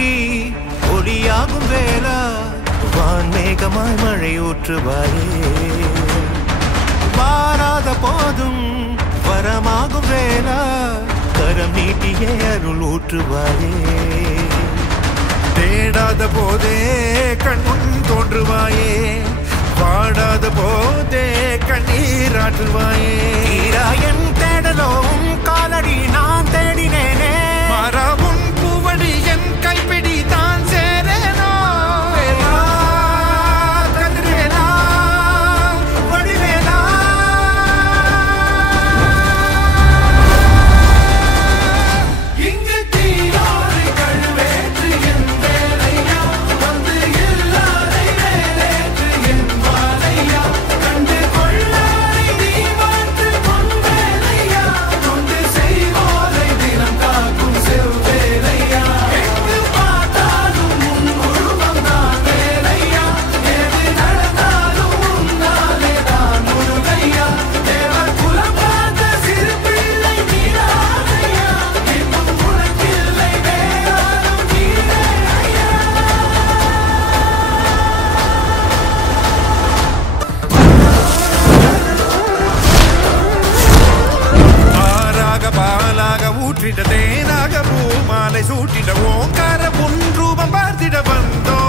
மாறி ஒளியாகும் வேளா வான்மேகமாய் மழை ஊற்றுவாயே வாராத போதும் வரமாகும் வேளா கரம் நீட்டியே அருள் ஊற்றுவாயே தேடாத போதே கண்முன் தோன்றுவாயே பாடாத போதே கண்ணீராற்றுவாயே என் தேடலும் காலடி நான் தேடினேனே மாறாவும் பூவடி என் கைப்பிடி தான் சேரேனோ கதிரேலா வடிவேலா இங்கு தீயோரை கழுவேற்று என் வேலையா வந்து எல்லாரை வேலேற்று என் வாழையா கண்டு கொள்ளாரை நீ மாற்று பொன் வேலையா கொண்டு செய்வோரை தினம் காக்கும் செவ்வேலையா எங்கு பார்த்தாலும் உன் உருவம் தான் வேலையா எது நடந்தாலும் உன்னாலே தான் முருகையா தேவர் குலம் பார்த்த சிறு பிள்ளை நீரானையா இன்னும் உனக்கில்லை வேறாலும் நீரே ஐயா ஆறாக பாலாக ஊற்றிட தேனாக பூமாலை சூட்டிட ஓங்கார பொன் ரூபம் பார்த்திட வந்தோ